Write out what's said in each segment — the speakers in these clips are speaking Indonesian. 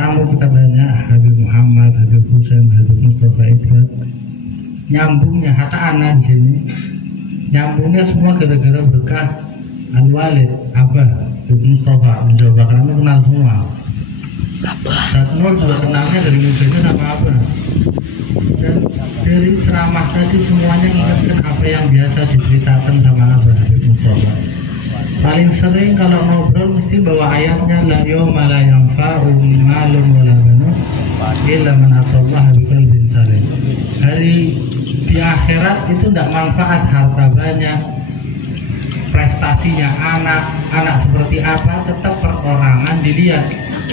tamu kita banyak, Habib Muhammad, Habib Husain, Habib Mustafa Idrat. Nyambungnya hatta anak di sini, nyambungnya semua gara-gara berkah Al-Walid, Abah, Habib Mustafa, mencoba karena kenal semua. Satnur juga kenalnya dari mudanya sama Abah. Dan dari ceramah tadi semuanya ingatkan apa yang biasa diceritakan sama Abah Habib Mustafa. Paling sering kalau ngobrol mesti bawa ayatnya la yawma la yanfa'u malun wala banun illa man atallaha biqalbin salim. Hari di akhirat itu tidak manfaat harta banyak, prestasinya anak seperti apa, tetap perorangan dilihat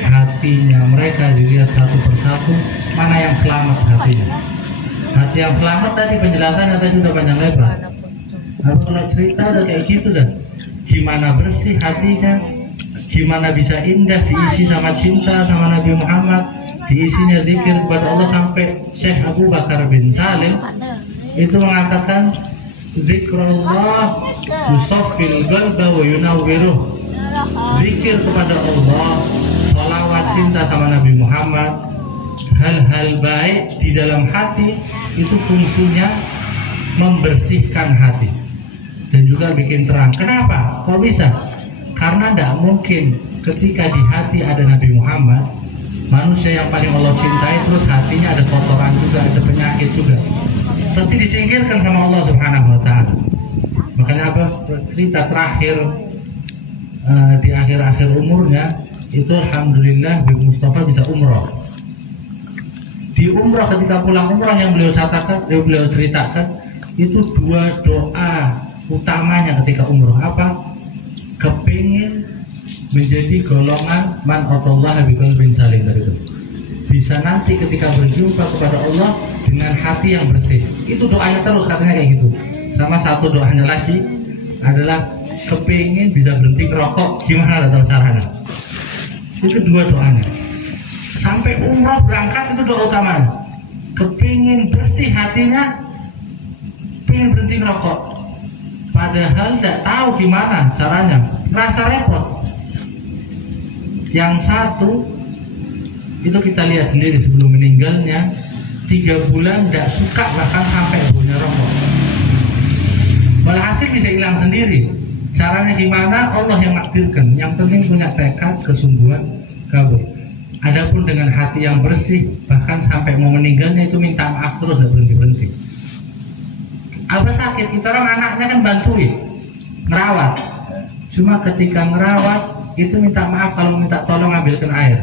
hatinya mereka, dilihat satu persatu mana yang selamat hatinya. Hati yang selamat tadi penjelasannya tadi sudah panjang lebar. Nah, kalau cerita udah kayak gitu dah. Gimana bersih hatinya, gimana bisa indah diisi sama cinta sama Nabi Muhammad, diisinya zikir kepada Allah. Sampai Syekh Abu Bakar bin Salim itu mengatakan zikrullah yusaffil qalba wa yunawwiruh. Zikir kepada Allah, sholawat cinta sama Nabi Muhammad, hal-hal baik di dalam hati itu fungsinya membersihkan hati dan juga bikin terang. Kenapa? Kok bisa? Karena tidak mungkin ketika di hati ada Nabi Muhammad, manusia yang paling Allah cintai, terus hatinya ada kotoran juga, ada penyakit juga, pasti disingkirkan sama Allah Subhanahu wa Ta'ala. Makanya apa? Cerita terakhir di akhir-akhir umurnya itu alhamdulillah Habib Mustafa bisa umroh. Di umroh, ketika pulang umroh yang beliau ceritakan itu dua doa utamanya ketika umroh. Apa? Kepingin menjadi golongan man atallaha biqalbin salim dari itu. Bisa nanti ketika berjumpa kepada Allah dengan hati yang bersih. Itu doanya terus katanya kayak gitu. Sama satu doanya lagi adalah kepingin bisa berhenti ngerokok. Gimana tahu caranya? Itu dua doanya. Sampai umroh berangkat itu doa utamanya. Kepingin bersih hatinya, pengen berhenti ngerokok. Padahal tidak tahu gimana caranya, rasa repot. Yang satu itu kita lihat sendiri sebelum meninggalnya 3 bulan tidak suka, bahkan sampai baunya rokok. Walhasil bisa hilang sendiri. Caranya gimana? Allah yang takdirkan. Yang penting punya tekad, kesungguhan, kabur. Adapun dengan hati yang bersih, bahkan sampai mau meninggalnya itu minta maaf terus, tidak berhenti-berhenti. Abah sakit, kita orang anaknya kan bantuin ngerawat. Cuma ketika ngerawat itu minta maaf kalau minta tolong ambilkan air.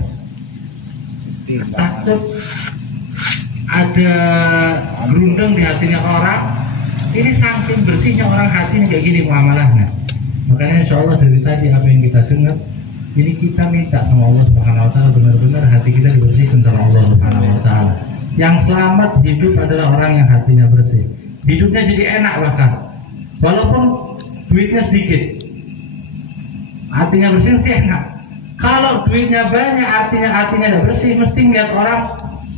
Takut ada gerundeng di hatinya orang. Ini saking bersihnya orang hatinya kayak gini muamalahnya. Makanya insya Allah dari tadi apa yang kita dengar, ini kita minta sama Allah Subhanahu Wa Taala benar-benar hati kita dibersihkan sama Allah Subhanahu Wa Taala. Yang selamat hidup adalah orang yang hatinya bersih. Hidupnya jadi enak, bahkan walaupun duitnya sedikit, hatinya bersih sih enak. Kalau duitnya banyak, hatinya tidak bersih, mesti ngeliat orang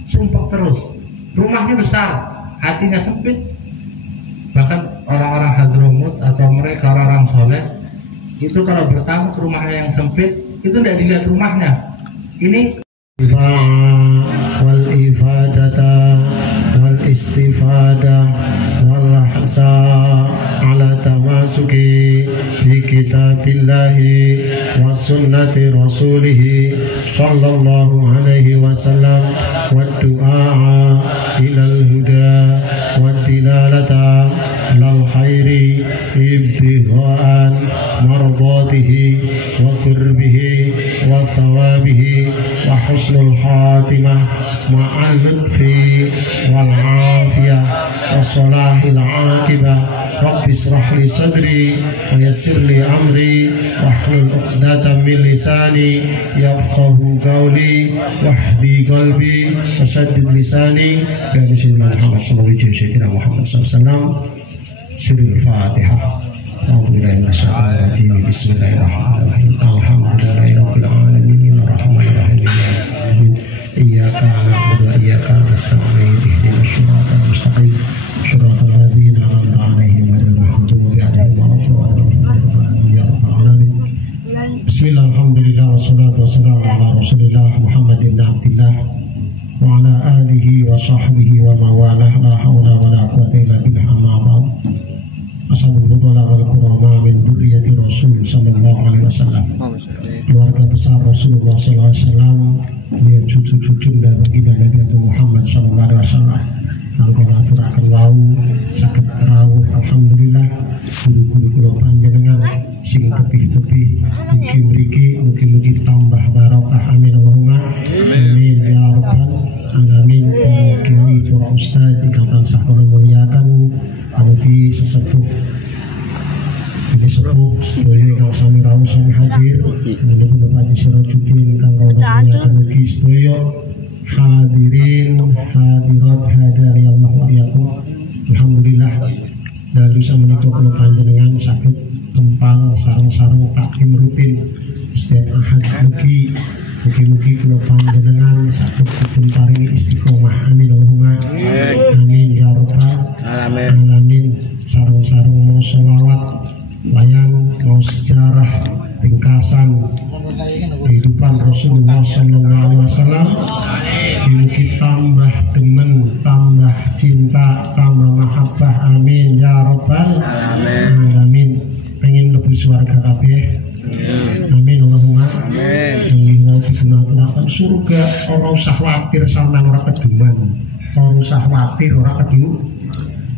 sumpah terus. Rumahnya besar, hatinya sempit. Bahkan orang-orang Hadramut atau mereka orang-orang soleh itu kalau bertamu ke rumahnya yang sempit, itu tidak dilihat rumahnya. Ini wal ifadata wal istifada wal hasa ala tamasuki bi kitabillahi wa sunnati rasulih sallallahu alaihi wasallam wa du'a ilal huda wa dilalata lal khairi ibtigha'an mardatihi wa qurbihi wa thawabihi wa husnul khatimah ma'al lutfi wal afiyah wa salahil aqibah. Rabbi israh li sadri wa yassir li amri wahlul 'uqdatam min lisani yafqahu qawli wahdi qalbi wa saddid lisani bi sayyidina Muhammad sallallahu alaihi wasallam. Sirrul Fatihah. A'udzubillahi minasyaitonir rajim. Bismillahirrahmanirrahim. Alhamdulillahirabbil alamin arrahmanir rahim. Iyyaka na'budu wa iyyaka nasta'in. Ihdinas siratal mustaqim. Shiratal ladzina an'amta 'alaihim ghairil maghdubi 'alaihim waladdallin. Bismillah, alhamdulillah, wassalatu wassalamu ala Rasulillah Muhammadin Abdillah wa ala alihi wa sahbihi wa mawalah la hawla wa la quwwata illa billah amma ba'd. Ashabul fudala wal kurama min dzurriyyati Rasul sallallahu alaihi wasallam. Keluarga besar Rasulullah sallallahu alaihi wasallam, dia cucu-cucu dan baginda Nabi Muhammad sallallahu alaihi wasallam. Angkon aturaken wau saged rawuh alhamdulillah guru-guru kula panjenengan sing tebih-tebih mugi mriki mugi-mugi tambah barokah amin Allahumma amin ya rabbal alamin. Para kiai, para ustaz ingkang tansah kula muliakan, mugi sesepuh ini sepuh sedaya ingkang sami rawuh sami hadir menika Bapak Sirajuddin ingkang kula muliakan, mugi sedaya hadirin hadirat hadari Allah wa iyyakum. Alhamdulillah dalu samenika kula panjenengan saged tempang sareng-sareng taklim rutin setiap ahad. Mugi-mugi kula panjenengan saged diparingi istiqomah amin Allahumma amin ya rabbal alamin. Sareng-sareng mau sholawat layang mau sejarah ringkasan kehidupan Rasulullah sallallahu alaihi wasallam. Mugi tambah demen, tambah cinta, tambah mahabbah amin ya rabbal alamin. Pengen lebih swarga kabeh amin Allahumma amin. Mau digunakaken surga ora usah khawatir sampean ora keduman, ora usah khawatir ora kedu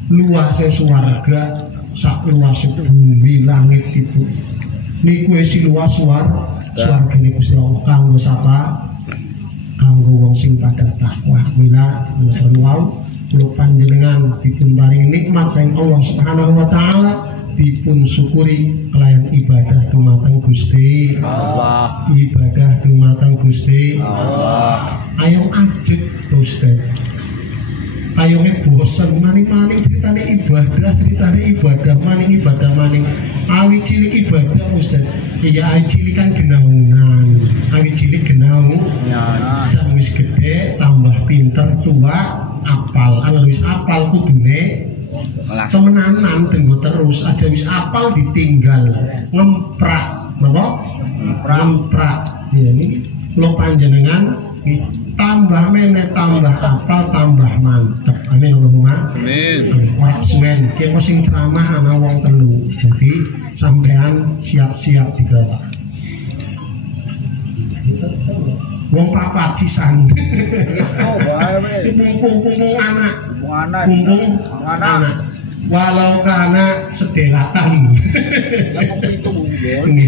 luase swarga sak luas bumi langit itu niku isi luas swarga niku Gusti Allah kanggo sapa? Kanggo wong sing pada takwa. Mila menawi wau kula panjenengan dipun paringi nikmat saking Allah Subhanahu wa taala, dipun syukuri kelayan ibadah dumateng Gusti Allah. Ibadah dumateng Gusti Allah. Ayo ajet Ustaz. Ayo bosen maning-maning ceritane ibadah maning awi cilik ibadah Ustaz. Iya awi cilik kan genaungan, awi cilik genaung dan wis gede tambah pinter tua apal. Kalau wis apal kudune temenanan tenggo terus aja wis apal ditinggal ngemprak napa ngemprak ya niki kula panjenengan tambah meneh tambah apal tambah mantep amin Allahumma amin. Ora suwen ki sing ceramah ana wong telu jadi sampean siap-siap digawa wong papat sisan kumpung anak walau karena sedelatan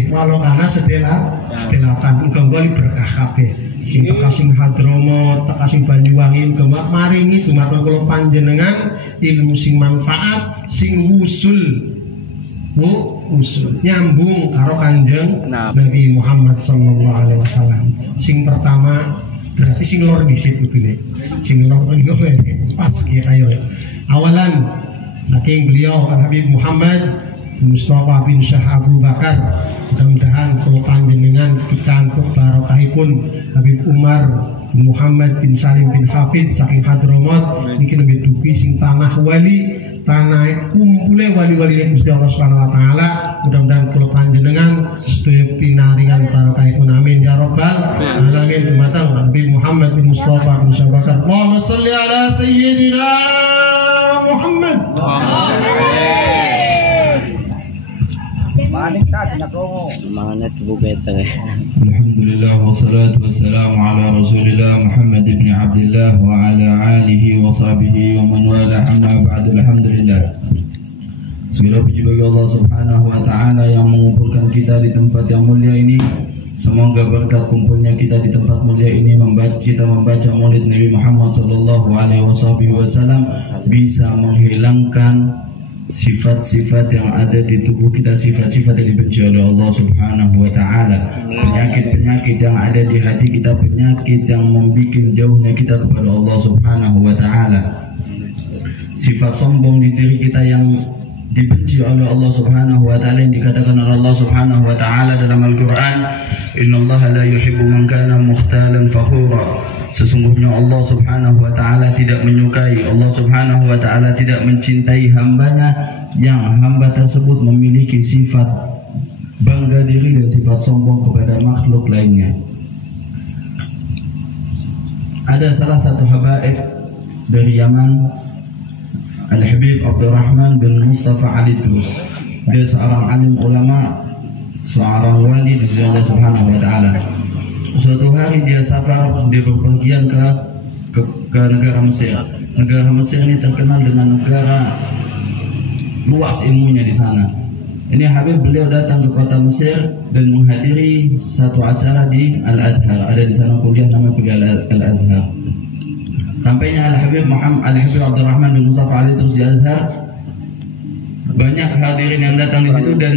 walau karena sedelatan muga-muga berkah kabeh sing tekasing Hadromo, tekasing Banyuwangi, gemak maringi dumateng kula panjenengan ilmu sing manfaat, sing usul nyambung karo Kanjeng Nabi Muhammad sallallahu alaihi wasallam. Sing pertama berarti sing lor disit kudune. Sing lor niku pas ki ayo. Awalan saking beliau Habib Muhammad Mustafa bin Syekh Abu Bakar, mudah-mudahan kula panjenengan pikantuk barokahipun Habib Umar Muhammad bin Salim bin Hafid saking Hadramut niki nembe dugi sing tanah wali, tanah kumpule wali-wali Gusti Allah Subhanahu wa taala. Mudah-mudahan kula panjenengan sedaya pinaringan barokahipun amin ya rabbal alamin. Dumateng Habib Muhammad bin Mustafa bin Syekh Bakar. Allahumma sholli ala sayyidina Muhammad. Alhamdulillah wassalatu wassalamu ala Rasulillah Muhammad ibn Abdullah wa ala alihi wa sahbihi wa man wala amma ba'd. Alhamdulillah. Segala puji bagi Allah Subhanahu wa taala yang mengumpulkan kita di tempat yang mulia ini. Semoga berkat kumpulnya kita di tempat mulia ini kita membaca Maulid Nabi Muhammad sallallahu alaihi wasallam bisa menghilangkan sifat-sifat yang ada di tubuh kita, sifat-sifat yang dibenci oleh Allah Subhanahu wa taala, penyakit-penyakit yang ada di hati kita, penyakit yang membuat jauhnya kita kepada Allah Subhanahu wa taala, sifat sombong di diri kita yang dibenci oleh Allah Subhanahu wa taala, yang dikatakan oleh Allah Subhanahu wa taala dalam Al-Qur'an, innallaha la yuhibbu man kana mukhtalan fakhura. Sesungguhnya Allah Subhanahu wa taala tidak menyukai, Allah Subhanahu wa taala tidak mencintai hambanya yang hamba tersebut memiliki sifat bangga diri dan sifat sombong kepada makhluk lainnya. ada salah satu habaib dari Yaman, Al-Habib Abdurrahman bin Mustafa Ali Drus. Dia seorang alim ulama, seorang wali di sisi Allah Subhanahu wa taala. Suatu hari dia safar, dia berpergian ke negara Mesir. Negara Mesir ini terkenal dengan negara luas ilmunya di sana. Ini Habib beliau datang ke kota Mesir dan menghadiri satu acara di Al-Azhar. Ada di sana kuliah namanya kuliah Al-Azhar. Sampainya Al-Habib Abdurrahman bin Mustafa Ali terus di Azhar. Banyak hadirin yang datang di situ dan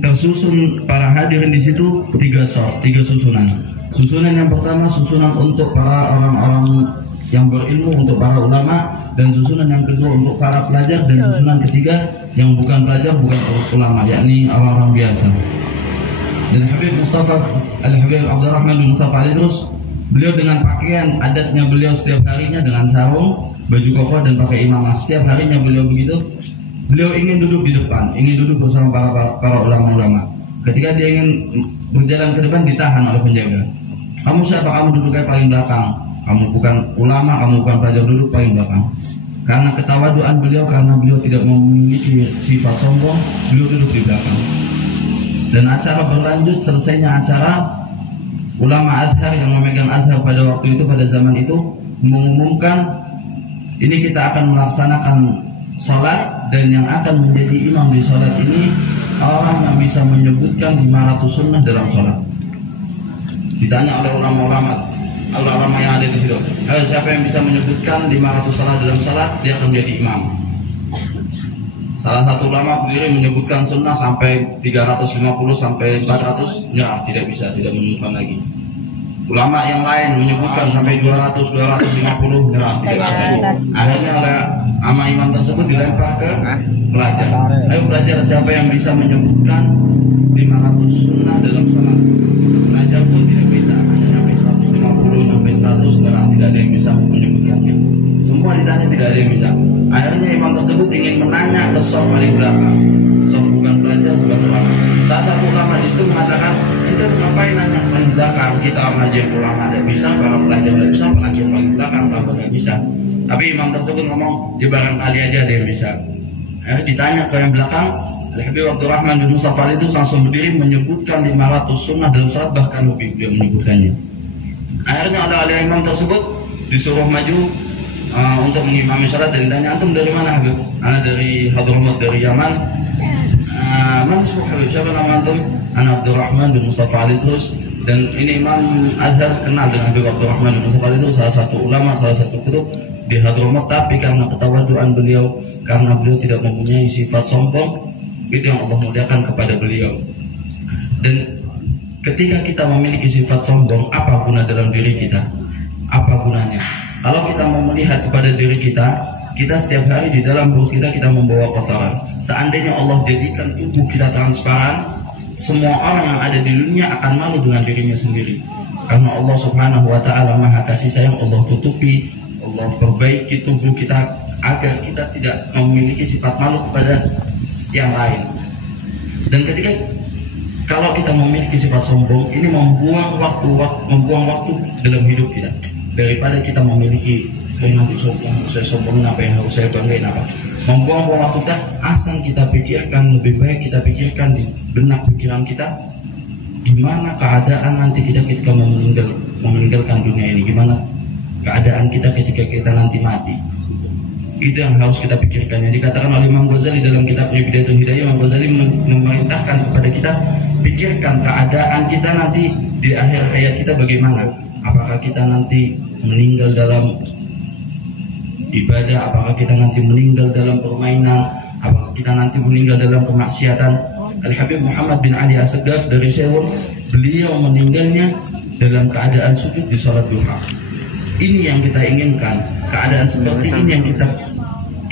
tersusun para hadirin di situ tiga susunan. Susunan yang pertama susunan untuk para orang-orang yang berilmu, untuk para ulama, dan susunan yang kedua untuk para pelajar, dan susunan ketiga yang bukan pelajar, bukan ulama, yakni orang-orang biasa. Dan Al-Habib Abdurrahman bin Mustafa Ali terus beliau dengan pakaian adatnya beliau setiap harinya dengan sarung, baju koko dan pakai imamah. Setiap harinya beliau begitu. Beliau ingin duduk di depan, ingin duduk bersama para ulama-ulama. Ketika dia ingin berjalan ke depan ditahan oleh penjaga. Kamu siapa? Kamu duduknya paling belakang. Kamu bukan ulama, kamu bukan pelajar, duduk paling belakang. Karena ketawaduan beliau, karena beliau tidak memiliki sifat sombong, beliau duduk di belakang. Dan acara berlanjut, selesainya acara, ulama Azhar yang memegang Azhar pada waktu itu, pada zaman itu, mengumumkan ini kita akan melaksanakan sholat, dan yang akan menjadi imam di sholat ini orang yang bisa menyebutkan 500 sunnah dalam sholat. Ditanya oleh ulama-ulama yang ada di situ, siapa yang bisa menyebutkan 500 salat dalam salat, dia akan menjadi imam. Salah satu ulama berdiri menyebutkan sunnah sampai 350 sampai 400, ya tidak bisa, tidak menemukan lagi. Ulama yang lain menyebutkan sampai 200, 250, ya tidak bisa lagi. Akhirnya ama imam tersebut dilempar ke pelajar. Ayo pelajar, siapa yang bisa menyebutkan 500 sunnah dalam salat? Pelajar pun tidak bisa, hanya sampai 150, sampai 100, tidak ada yang bisa menyebutkannya. Semua ditanya, tidak ada yang bisa. Akhirnya imam tersebut ingin menanya ke sof paling belakang. Sof bukan pelajar, bukan ulama. Salah satu ulama di situ mengatakan, kita ngapain nanya paling belakang? Kita ngajar ulama tidak bisa, para pelajar tidak bisa, pengajian paling belakang tambah tidak bisa. Tapi imam tersebut ngomong, ya barangkali aja ada yang bisa. Akhirnya ditanya ke yang belakang, Al-Habib Abdurrahman bin Mustafa itu langsung berdiri menyebutkan 500 sunnah dalam salat, bahkan lebih dia menyebutkannya. Akhirnya oleh imam tersebut disuruh maju untuk mengimami salat dan ditanya, antum dari mana Habib? Ana dari Hadramaut, dari Yaman. Mana sebut Habib? Siapa nama antum? Ana Abdurrahman bin Mustafa Ali terus. Dan ini Imam Azhar kenal dengan Habib Abdurrahman bin Mustafa Ali terus, salah satu ulama, salah satu kutub di Hadramaut. Tapi karena ketawaduan beliau, karena beliau tidak mempunyai sifat sombong, itu yang Allah muliakan kepada beliau. Dan ketika kita memiliki sifat sombong, apa guna dalam diri kita? Apa gunanya? Kalau kita mau melihat kepada diri kita, kita setiap hari di dalam perut kita membawa kotoran. Seandainya Allah jadikan tubuh kita transparan, semua orang yang ada di dunia akan malu dengan dirinya sendiri. Karena Allah Subhanahu wa ta'ala Maha kasih sayang, Allah tutupi, Allah perbaiki tubuh kita agar kita tidak memiliki sifat malu kepada yang lain. Dan ketika kalau kita memiliki sifat sombong, ini membuang waktu dalam hidup kita. Daripada kita memiliki nanti sombong, saya sombongin apa yang harus saya banggain apa, membuang-buang waktu kita, asal kita pikirkan, lebih baik kita pikirkan di benak pikiran kita gimana keadaan nanti kita ketika meninggalkan dunia ini, gimana keadaan kita ketika kita nanti mati. Itu yang harus kita pikirkan. Yang dikatakan oleh Imam Ghazali dalam kitabnya Bidayatul Hidayah, Imam Ghazali memerintahkan kepada kita, pikirkan keadaan kita nanti di akhir hayat kita bagaimana. Apakah kita nanti meninggal dalam ibadah, apakah kita nanti meninggal dalam permainan, apakah kita nanti meninggal dalam kemaksiatan. Al-Habib Muhammad bin Ali As-Saggaf dari Sewon, beliau meninggalnya dalam keadaan sujud di salat duha. Ini yang kita inginkan, keadaan seperti ini yang kita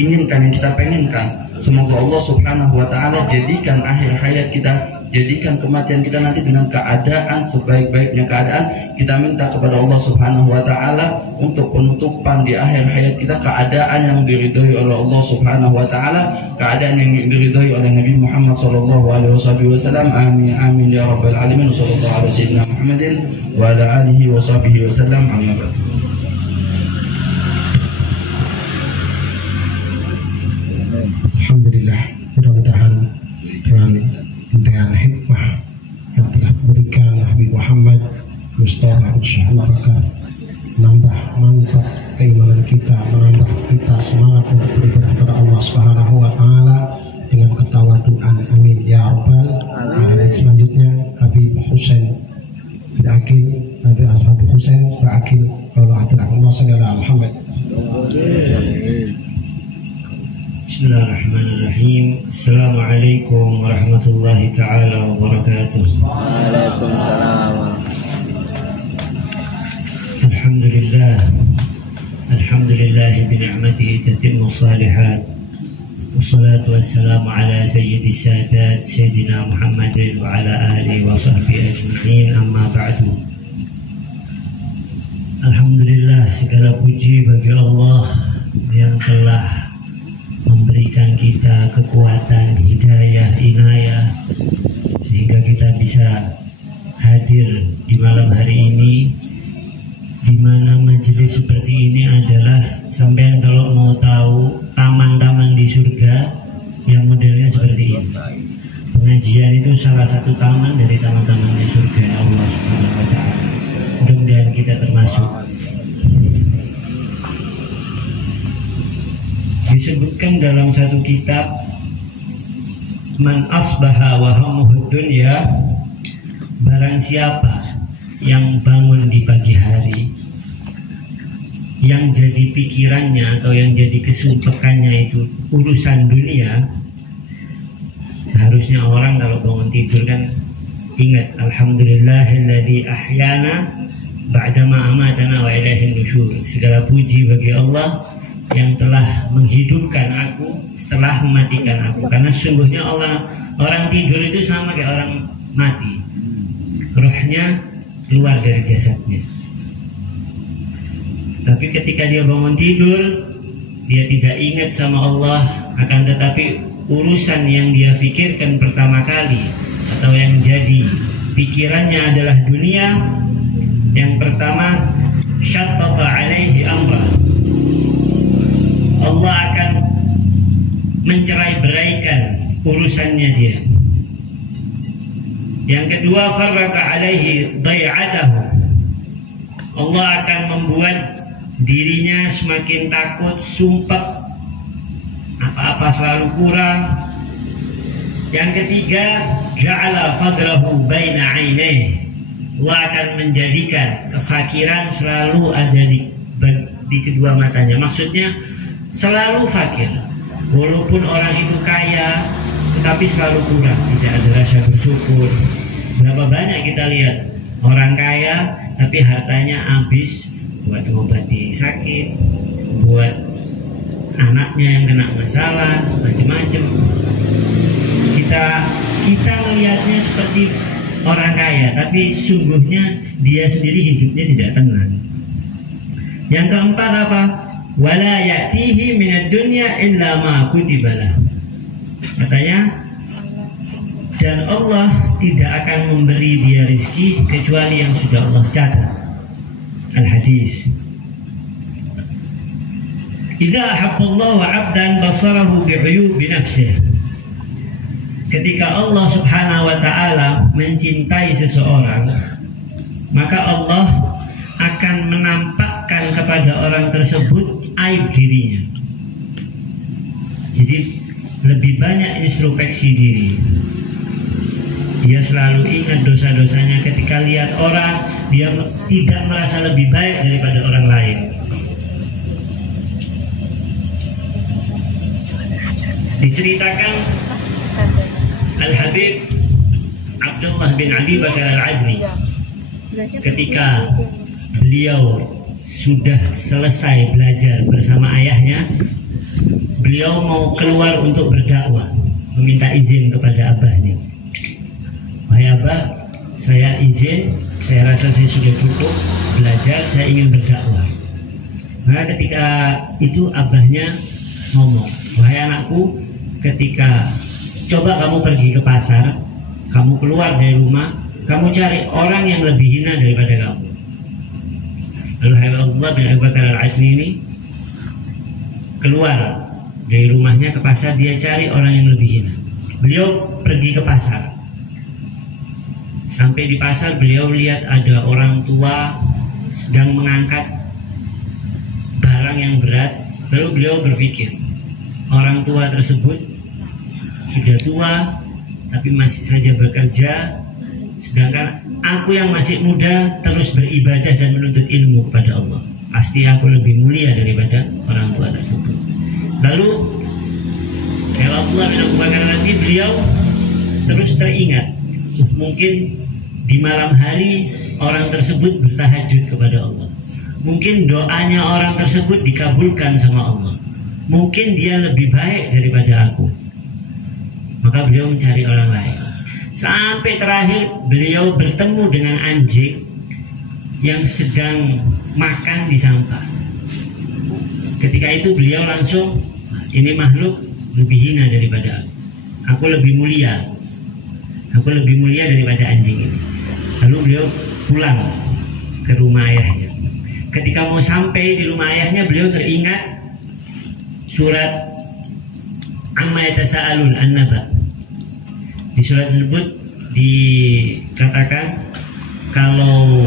inginkan, yang kita pengenkan. Semoga Allah Subhanahu wa ta'ala jadikan akhir hayat kita, jadikan kematian kita nanti dengan keadaan sebaik-baiknya keadaan. Kita minta kepada Allah Subhanahu wa ta'ala untuk penutupan di akhir hayat kita, keadaan yang diridhoi oleh Allah Subhanahu wa ta'ala, keadaan yang diridhoi oleh Nabi Muhammad sallallahu alaihi wasallam. Amin amin ya rabbal alamin. Sallallahu alaihi wasallam Muhammadin wa ala alihi wa sahbihi wasallam. Amin. Alhamdulillah, mudah-mudahan dengan intian hikmah yang telah diberikan Habib Muhammad Mustafa insyaallah akan menambah mantap keimanan kita, menambah kita semangat untuk beribadah kepada Allah Subhanahu wa taala dengan ketawaduan. Amin ya rabbal alamin. Selanjutnya Habib Husain bin Akil, Habib Husain bin Akil, Allah sallallahu alaihi Muhammad. Bismillahirrahmanirrahim. Assalamualaikum warahmatullahi taala wabarakatuh. Waalaikumsalam. Alhamdulillah. Alhamdulillah bi ni'matihi tatimmu shalihat. Wassalatu wassalamu ala sayyidi sadat sayyidina Muhammadin wa ala alihi wa sahbihi ajma'in, amma ba'du. Alhamdulillah, segala puji bagi Allah yang telah memberikan kita kekuatan, hidayah, inayah sehingga kita bisa hadir di malam hari ini, di mana majelis seperti ini adalah, sampean kalau mau tahu taman-taman di surga yang modelnya seperti ini. Pengajian itu salah satu taman dari taman-taman di surga Allah Subhanahu wa taala. Mudah-mudahan kita termasuk. Disebutkan dalam satu kitab, man asbaha wa hammuhu dunya, barang siapa yang bangun di pagi hari, yang jadi pikirannya atau yang jadi kesuntukannya itu urusan dunia. Harusnya orang kalau bangun tidur kan ingat, alhamdulillahilladzi ahyana ba'dama amatana wa ilaihin nusyur. Segala puji bagi Allah yang telah menghidupkan aku setelah mematikan aku. Karena sesungguhnya orang tidur itu sama kayak orang mati, rohnya keluar dari jasadnya. Tapi ketika dia bangun tidur, dia tidak ingat sama Allah, akan tetapi urusan yang dia pikirkan pertama kali atau yang jadi pikirannya adalah dunia. Yang pertama, syattata alaihi amra, Allah akan mencerai-beraikan urusannya dia. Yang kedua, farraka alaihi dai'atahu, Allah akan membuat dirinya semakin takut, sumpah, apa-apa selalu kurang. Yang ketiga, ja'ala fadrahu baina 'ainaihi, Allah akan menjadikan kefakiran selalu ada di kedua matanya. Maksudnya selalu fakir, walaupun orang itu kaya tetapi selalu kurang, tidak ada rasa bersyukur. Berapa banyak kita lihat orang kaya tapi hartanya habis buat mengobati sakit, buat anaknya yang kena masalah, macam-macam. Kita melihatnya seperti orang kaya, tapi sungguhnya dia sendiri hidupnya tidak tenang. Yang keempat apa? Wala ya'tihi minad dunya illa ma kutiba lahu. Katanya, dan Allah tidak akan memberi dia rezeki kecuali yang sudah Allah catat. Al-Hadis. Idza ahabballahu 'abdan basarahu bi'uyubi nafsihi. Ketika Allah Subhanahu wa taala mencintai seseorang, maka Allah akan menampakkan kepada orang tersebut aib dirinya. Jadi lebih banyak introspeksi diri. Dia selalu ingat dosa-dosanya. Ketika lihat orang, dia tidak merasa lebih baik daripada orang lain. Diceritakan Al-Habib Abdullah bin Abi Bakar Al-Azmi, ketika beliau sudah selesai belajar bersama ayahnya, beliau mau keluar untuk berdakwah, meminta izin kepada abahnya. Wahai abah, saya izin, saya rasa saya sudah cukup belajar, saya ingin berdakwah. Maka ketika itu abahnya ngomong, wahai anakku, ketika coba kamu pergi ke pasar, kamu keluar dari rumah, kamu cari orang yang lebih hina daripada kamu. Lalu Habib Abdullah bin Abi Bakar Al-Azmi ini keluar Dari rumahnya ke pasar, dia cari orang yang lebih hina. Beliau pergi ke pasar. Sampai di pasar, beliau lihat ada orang tua sedang mengangkat barang yang berat. Lalu beliau berpikir, orang tua tersebut sudah tua tapi masih saja bekerja, sedangkan aku yang masih muda terus beribadah dan menuntut ilmu kepada Allah. Pasti aku lebih mulia daripada orang tua tersebut. Lalu Abdullah bin Abu Bakar nanti beliau terus teringat, mungkin di malam hari orang tersebut bertahajud kepada Allah. Mungkin doanya orang tersebut dikabulkan sama Allah. Mungkin dia lebih baik daripada aku. Maka beliau mencari orang lain. Sampai terakhir beliau bertemu dengan anjing yang sedang makan di sampah. Ketika itu beliau langsung, ini makhluk lebih hina daripada aku. Aku lebih mulia. Aku lebih mulia daripada anjing ini. Lalu beliau pulang ke rumah ayahnya. Ketika mau sampai di rumah ayahnya, beliau teringat surat Amma yatasaalun an-naba. Di surat tersebut dikatakan kalau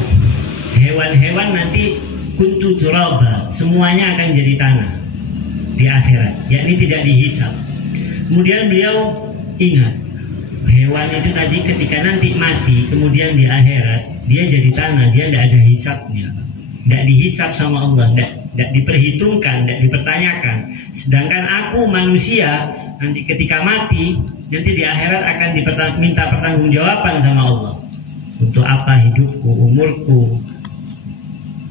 hewan-hewan nanti kuntu turaba, semuanya akan jadi tanah di akhirat, yakni tidak dihisab. Kemudian beliau ingat, hewan itu tadi ketika nanti mati, kemudian di akhirat dia jadi tanah, dia tidak ada hisabnya, tidak dihisab sama Allah, tidak diperhitungkan, tidak dipertanyakan. Sedangkan aku manusia nanti ketika mati, nanti di akhirat akan minta pertanggungjawaban sama Allah. Untuk apa hidupku, umurku.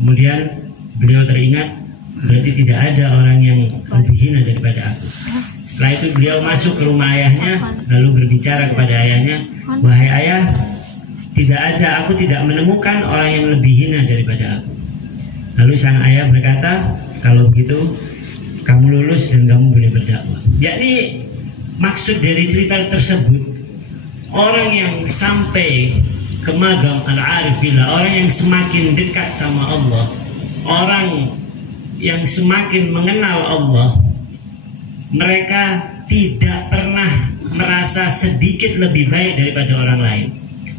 Kemudian beliau teringat, berarti tidak ada orang yang lebih hina daripada aku. Setelah itu beliau masuk ke rumah ayahnya, lalu berbicara kepada ayahnya, wahai ayah, aku tidak menemukan orang yang lebih hina daripada aku. Lalu sang ayah berkata, kalau begitu kamu lulus dan kamu boleh berdakwah. Yakni maksud dari cerita tersebut, orang yang sampai ke maqam al-arif billah, orang yang semakin dekat sama Allah, orang yang semakin mengenal Allah, mereka tidak pernah merasa sedikit lebih baik daripada orang lain.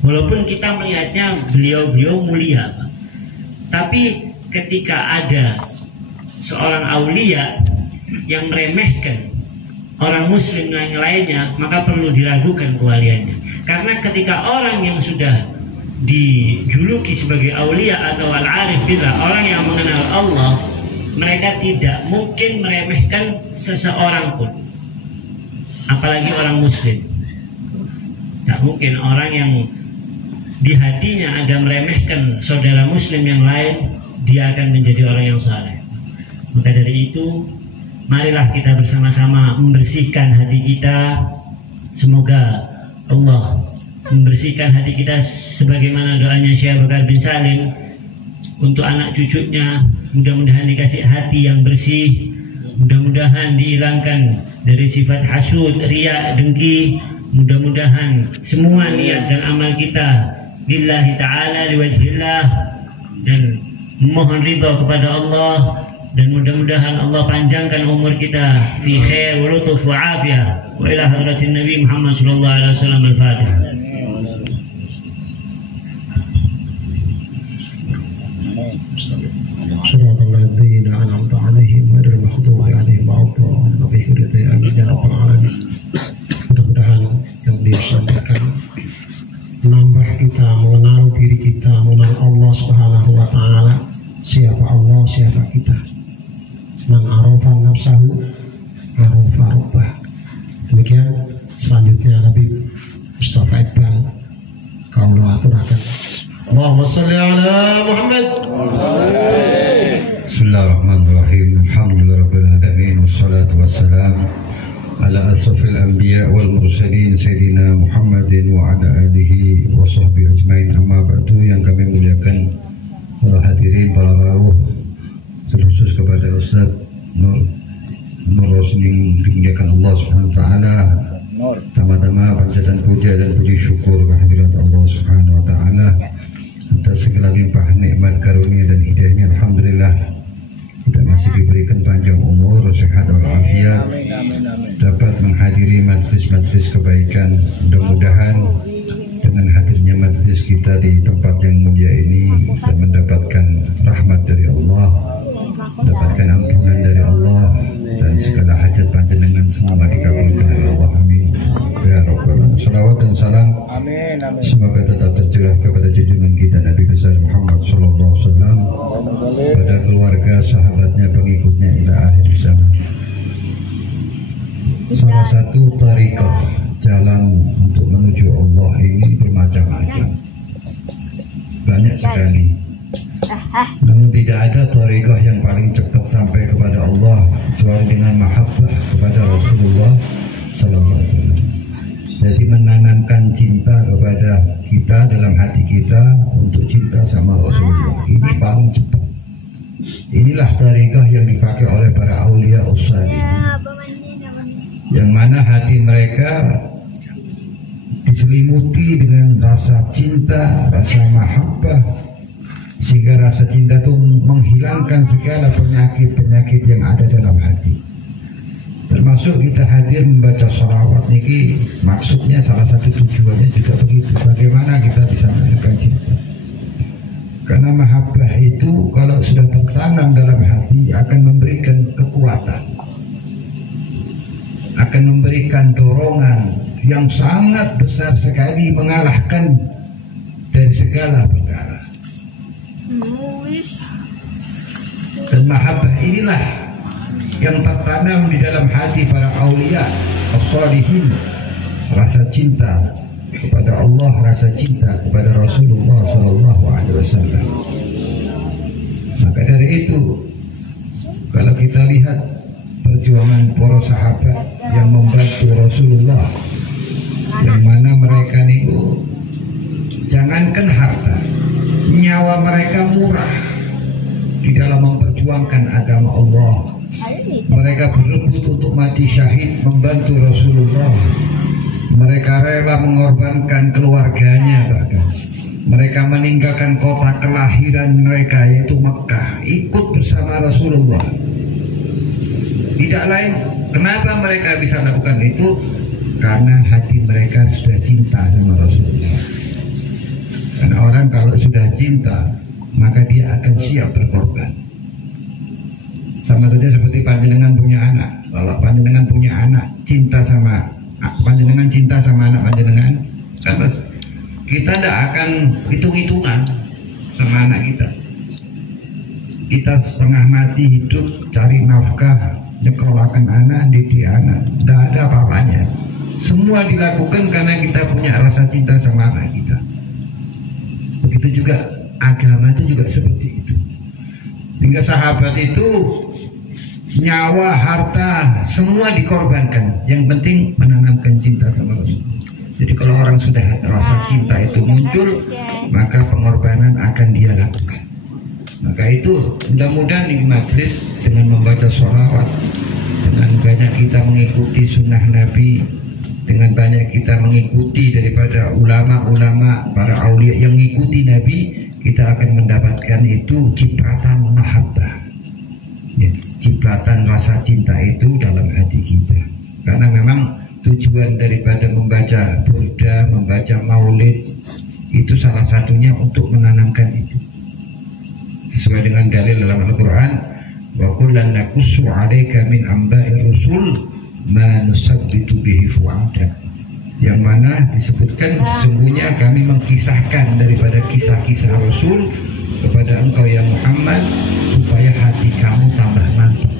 Walaupun kita melihatnya beliau mulia, tapi ketika ada seorang aulia yang meremehkan orang muslim yang lainnya, maka perlu diragukan kewaliannya. Karena ketika orang yang sudah dijuluki sebagai aulia atau al-arif billah, orang yang mengenal Allah, mereka tidak mungkin meremehkan seseorang pun, apalagi orang muslim. Tidak mungkin orang yang di hatinya ada meremehkan saudara muslim yang lain, dia akan menjadi orang yang saleh. Maka dari itu, marilah kita bersama-sama membersihkan hati kita. Semoga Allah membersihkan hati kita sebagaimana doanya Syekh Abu Bakar bin Salim untuk anak cucunya. Mudah-mudahan dikasih hati yang bersih, mudah-mudahan dihilangkan dari sifat hasud, riya, dengki. Mudah-mudahan semua niat dan amal kita lillahi ta'ala, liwajhillah, dan mohon ridha kepada Allah. Dan mudah-mudahan Allah panjangkan umur kita fi khair wa lutuf wa afiyah. Wa ila hadratin Nabi Muhammad sallallahu alaihi wasallam. Al-Fatihah. Shiratal ladzina an'amta 'alaihim ghairil maghdubi 'alaihim waladdallin. Ya rabbal alamin. Mudah-mudahan yang disampaikan menambah kita mengenal diri kita, mengenal Allah Subhanahu wa taala. Siapa Allah, siapa kita. Man arafa nafsahu arafa rabbah. Demikian selanjutnya Nabi Mustafa Iqbal kaulah aturakan. Allahumma shalli ala Muhammad. Bismillahirrahmanirrahim. Alhamdulillahirabbil alamin wassalatu wassalamu ala asrafil anbiya wal mursalin sayyidina Muhammadin wa ala alihi wa sahbihi ajmain. Amma ba'du, yang kami muliakan para hadirin, para rawuh, terkhusus kepada Ustaz Nur Rosni yang dimuliakan Allah Subhanahu wa taala. Tama-tama panjatan puja dan puji syukur kehadirat Allah Subhanahu wa taala atas segala limpah nikmat karunia dan hidayahnya. Alhamdulillah kita masih masih diberikan panjang umur, sehat walafiat, dapat menghadiri majlis-majlis kebaikan. Mudah-mudahan dengan hadirnya majlis kita di tempat yang mulia ini kita mendapatkan rahmat dari Allah, mendapatkan ampunan dari Allah, dan segala hajat panjenengan semua dikabulkan oleh Allah. Amin ya rabbal alamin. Salawat dan salam semoga tetap tercurah kepada junjungan kita Nabi besar Muhammad sallallahu alaihi wasallam, pada keluarga, sahabatnya, pengikutnya ila akhir zaman. Salah satu tariqah, jalan untuk menuju Allah ini bermacam-macam, banyak sekali. Namun tidak ada tariqah yang paling cepat sampai kepada Allah kecuali dengan mahabbah kepada Rasulullah sallallahu alaihi wasallam. Jadi menanamkan cinta kepada kita dalam hati kita untuk cinta sama Rasulullah, ini paling cepat. Inilah tariqah yang dipakai oleh para aulia ushalihin, yang mana hati mereka diselimuti dengan rasa cinta, rasa mahabbah, sehingga rasa cinta itu menghilangkan segala penyakit-penyakit yang ada dalam hati. Termasuk kita hadir membaca sholawat niki, maksudnya salah satu tujuannya juga begitu, bagaimana kita bisa menanamkan cinta. Karena mahabbah itu kalau sudah tertanam dalam hati akan memberikan kekuatan, akan memberikan dorongan yang sangat besar sekali, mengalahkan dari segala perkara. Dan mahabbah inilah yang tertanam di dalam hati para aulia as-salihin, rasa cinta kepada Allah, rasa cinta kepada Rasulullah sallallahu alaihi wasallam. Maka dari itu, kalau kita lihat perjuangan para sahabat yang membantu Rasulullah, yang mana mereka itu jangankan harta, nyawa mereka murah di dalam memperjuangkan agama Allah. Mereka berebut untuk mati syahid membantu Rasulullah. Mereka rela mengorbankan keluarganya, bahkan mereka meninggalkan kota kelahiran mereka yaitu Mekah, ikut bersama Rasulullah. Tidak lain, kenapa mereka bisa lakukan itu? Karena hati mereka sudah cinta sama Rasulullah. Karena orang kalau sudah cinta, maka dia akan siap berkorban. Sama saja seperti panjenengan punya anak. Kalau panjenengan punya anak, panjenengan cinta sama anak panjenengan, kan kita tidak akan hitung-hitungan sama anak kita. Kita setengah mati hidup cari nafkah, nyekolahkan anak, didik anak, tidak ada apa-apanya. Semua dilakukan karena kita punya rasa cinta sama anak kita. Begitu juga agama itu juga seperti itu. Hingga sahabat itu nyawa, harta, semua dikorbankan. Yang penting menanamkan cinta sama Rasulullah. Jadi kalau orang sudah rasa cinta itu muncul, maka pengorbanan akan dia lakukan. Maka itu mudah-mudahan di majlis dengan membaca sholawat, dengan banyak kita mengikuti sunnah Nabi, dengan banyak kita mengikuti daripada ulama-ulama, para aulia yang mengikuti Nabi, kita akan mendapatkan itu cipratan mahabbah, ya, cipratan rasa cinta itu dalam hati kita. Karena memang tujuan daripada membaca burda, membaca maulid itu salah satunya untuk menanamkan itu. Sesuai dengan dalil dalam Al-Quran, wa kullan naqussu 'alaika min amba'ir rusul ma nusabbitu bihi fu'adak, yang mana disebutkan sesungguhnya kami mengkisahkan daripada kisah-kisah Rasul kepada engkau ya Muhammad supaya hati kamu tambah mantap.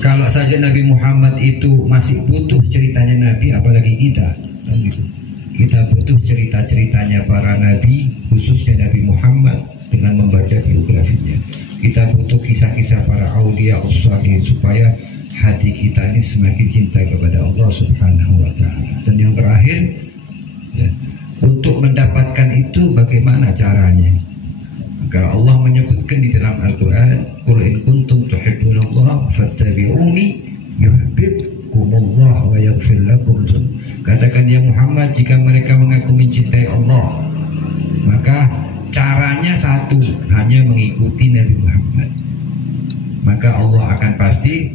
Kalau saja Nabi Muhammad itu masih butuh ceritanya Nabi, apalagi kita, kan gitu. Kita butuh cerita-ceritanya para Nabi, khususnya Nabi Muhammad, dengan membaca biografinya. Kita butuh kisah-kisah para aulia ushalihin supaya hati kita ini semakin cinta kepada Allah Subhanahu wa Ta'ala. Dan yang terakhir, ya, untuk mendapatkan itu bagaimana caranya? Maka Allah menyebutkan di dalam Al-Quran, qul in kuntum tuhibbunallah fattabi'uni yuhibbukumullah wa yaghfir lakum. Katakan ya Muhammad, jika mereka mengaku mencintai Allah, maka caranya satu, hanya mengikuti Nabi Muhammad. maka Allah akan pasti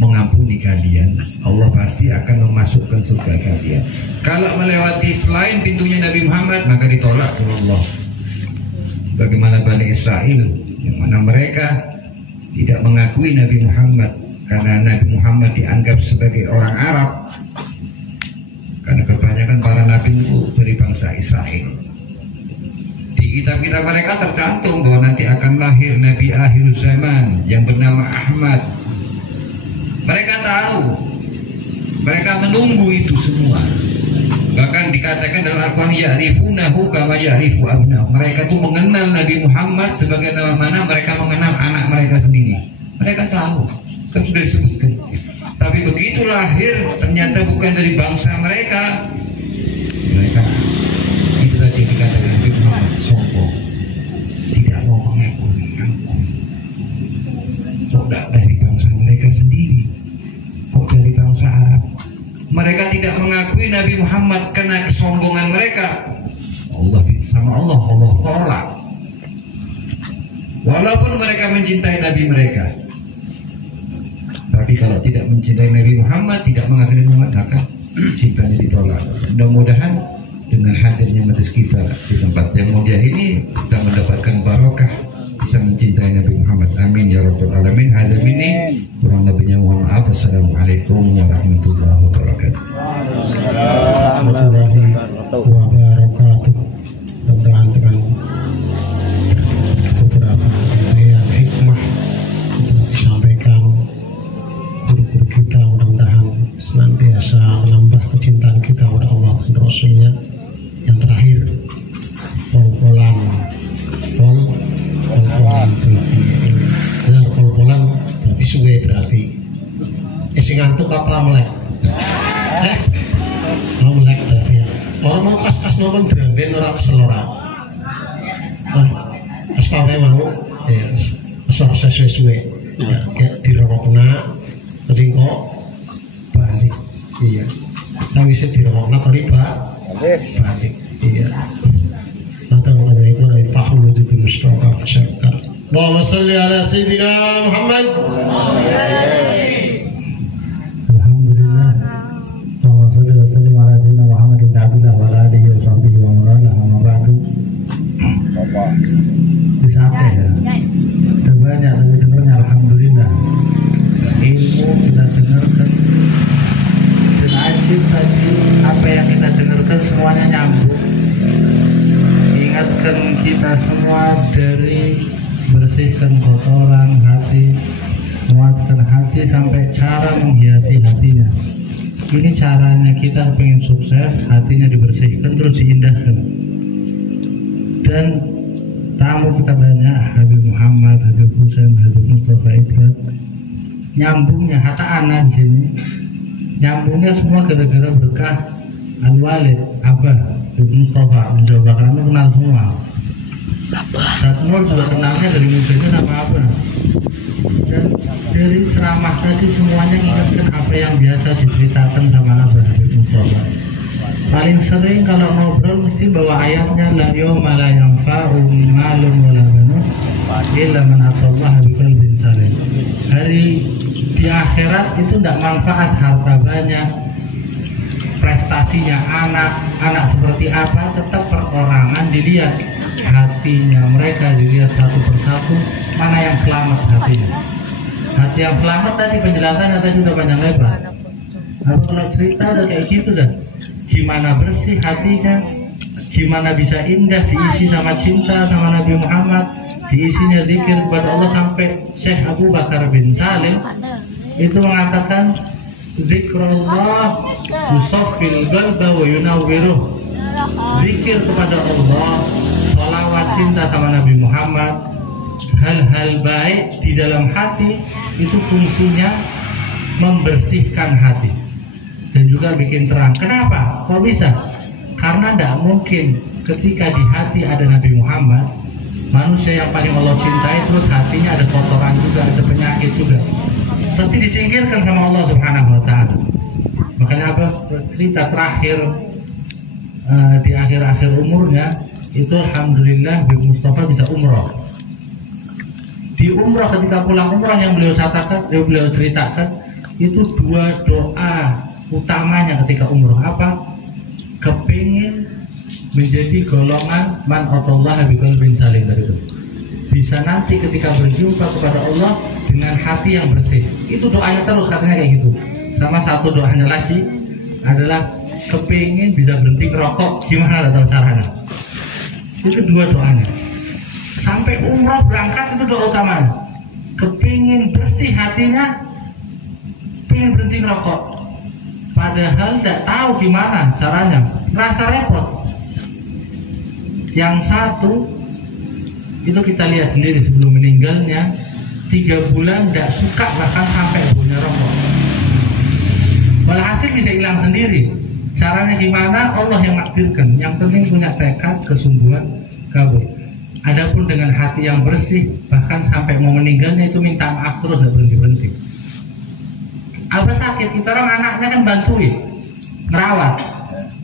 mengampuni kalian. Allah pasti akan memasukkan surga kalian. Kalau melewati selain pintunya Nabi Muhammad, maka ditolak oleh Allah. Sebagaimana Bani Israel, yang mana mereka tidak mengakui Nabi Muhammad karena Nabi Muhammad dianggap sebagai orang Arab, karena kebanyakan para nabi itu dari bangsa Israel. Di kitab-kitab mereka tercantum bahwa nanti akan lahir Nabi akhir zaman yang bernama Ahmad. Mereka tahu, mereka menunggu itu semua. Bahkan dikatakan dalam Al-Quran, ya'rifunahu kama ya'rifu abna'u. Mereka itu mengenal Nabi Muhammad sebagaimana mereka mengenal anak mereka sendiri. Mereka tahu, kan sudah disebutkan. Tapi begitu lahir ternyata bukan dari bangsa mereka. Mereka itu tadi yang dikatakan Nabi Muhammad sombong, tidak mau mengakui. Kok tidak dari bangsa mereka sendiri, kok dari bangsa Arab. Mereka tidak mengakui Nabi Muhammad karena kesombongan mereka. Allah tolak. Walaupun mereka mencintai Nabi mereka, tapi kalau tidak mencintai Nabi Muhammad, tidak mengakui Nabi Muhammad, maka cintanya ditolak. Mudah-mudahan dengan hadirnya majelis kita di tempat yang mulia ini, kita mendapatkan barokah, bisa mencintai Nabi Muhammad. Amin ya rabbal alamin. Hadza minni, kurang lebihnya mohon maaf. Assalamualaikum warahmatullahi wabarakatuh. Warahmatullahi wabarakatuh. Mudah-mudahan dengan beberapa ayat hikmah yang disampaikan guru-guru kita, mudah-mudahan senantiasa menambah kecintaan kita kepada Allah dan Rasulnya. Yang terakhir, pol-polan benar, pol-polan berarti suwe, berarti sing ngantuk apa melek mau melek berarti ya. Orang mau kas-kas nonton dramben orang keselora kas kawai mau asal sesuai kayak dirokokna tadi kok balik. Iya, tapi bisa dirokokna tadi balik. Iya, nanti mengenai itu dari Fahrul Wujud Mustafa Fasyakar. Allahumma salli ala Sayyidina Muhammad. Alhamdulillah. Allahumma salli wa sallim ala Sayyidina Muhammad ibn Abdullah wa ala alihi wa sahbihi wa man wala, amma ba'du. Bisa apa ya? Terbanyak tapi dengarnya alhamdulillah. Ilmu kita dengarkan dan ajib tadi, apa yang kita dengarkan semuanya nyambung. Ingatkan kita semua dari bersihkan kotoran hati, muatkan hati sampai cara menghiasi hatinya. Ini caranya kita pengen sukses, hatinya dibersihkan terus diindahkan. Dan tamu kita banyak, Habib Muhammad, Habib Husain, Habib Mustafa Idrat. Nyambungnya hatta anak di sini, nyambungnya semua gara-gara berkah Al-Walid, Abah, Habib Mustafa, mencoba karena kenal semua. Satmul juga kenalnya dari muslimnya nama apa. Dan dari ceramah tadi semuanya ingatkan apa yang biasa diceritakan sama Abah Habib Mustafa. Paling sering kalau ngobrol mesti bawa ayatnya la yawma la yanfa'u malun wala banun illa man atallaha biqalbin salim. Hari di akhirat itu tidak manfaat harta banyak, prestasinya anak seperti apa, tetap perorangan dilihat hatinya mereka, dilihat satu persatu mana yang selamat hatinya. Hati yang selamat tadi penjelasannya tadi sudah panjang lebar. Nah, kalau cerita udah kayak gitu dah, gimana bersih hatinya, gimana bisa indah, diisi sama cinta sama Nabi Muhammad, diisinya zikir kepada Allah. Sampai Syekh Abu Bakar bin Salim itu mengatakan zikrullah yusaffil qalba wa yunawwiruh. Zikir kepada Allah, salawat, cinta sama Nabi Muhammad, hal-hal baik di dalam hati itu fungsinya membersihkan hati dan juga bikin terang. Kenapa? Kok bisa? Karena tidak mungkin ketika di hati ada Nabi Muhammad, manusia yang paling Allah cintai, terus hatinya ada kotoran juga, ada penyakit juga, pasti disingkirkan sama Allah Subhanahu wa ta'ala. Makanya apa? Cerita terakhir di akhir-akhir umurnya itu alhamdulillah Habib Mustafa bisa umroh. Di umrah, ketika pulang umrah yang beliau ceritakan itu 2 doa utamanya ketika umrah. Apa? Kepingin menjadi golongan man atallaha biqalbin salim tadi itu. Bisa nanti ketika berjumpa kepada Allah dengan hati yang bersih. Itu doanya terus katanya kayak gitu. Sama satu doanya lagi adalah kepingin bisa berhenti ngerokok. Gimana tahu caranya? Itu 2 doanya. Sampai umrah berangkat itu doa utamanya. Kepingin bersih hatinya, pengen berhenti ngerokok. Padahal tidak tahu gimana caranya, rasa repot. Yang satu itu kita lihat sendiri sebelum meninggalnya 3 bulan tidak suka bahkan sampai baunya rokok. Walhasil bisa hilang sendiri. Caranya gimana? Allah yang takdirkan. Yang penting punya tekad, kesungguhan, kabur. Adapun dengan hati yang bersih, bahkan sampai mau meninggalnya itu minta maaf terus, tidak berhenti-berhenti. Apa sakit, kita orang anaknya kan bantuin ngerawat.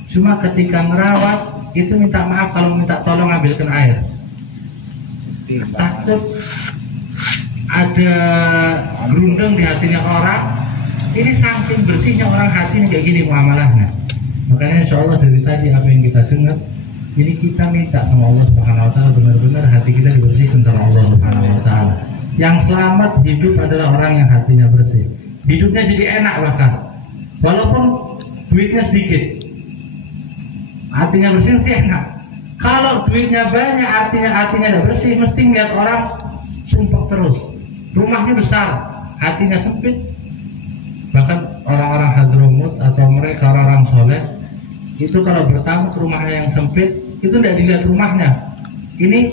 Cuma ketika ngerawat itu minta maaf kalau minta tolong ambilkan air. Takut ada gerundeng di hatinya orang. Ini saking bersihnya orang hatinya kayak gini muamalahnya. Makanya insya Allah dari tadi apa yang kita dengar, ini kita minta sama Allah Subhanahu Wa Taala benar-benar hati kita dibersihkan sama Allah Subhanahu Wa Taala. Yang selamat hidup adalah orang yang hatinya bersih. Hidupnya jadi enak bahkan, walaupun duitnya sedikit, hatinya bersih sih enak. Kalau duitnya banyak, artinya hatinya tidak bersih, mesti lihat orang sumpah terus. Rumahnya besar, hatinya sempit. Bahkan orang-orang Hadramut atau mereka orang-orang soleh itu kalau bertamu ke rumahnya yang sempit itu tidak dilihat rumahnya. Ini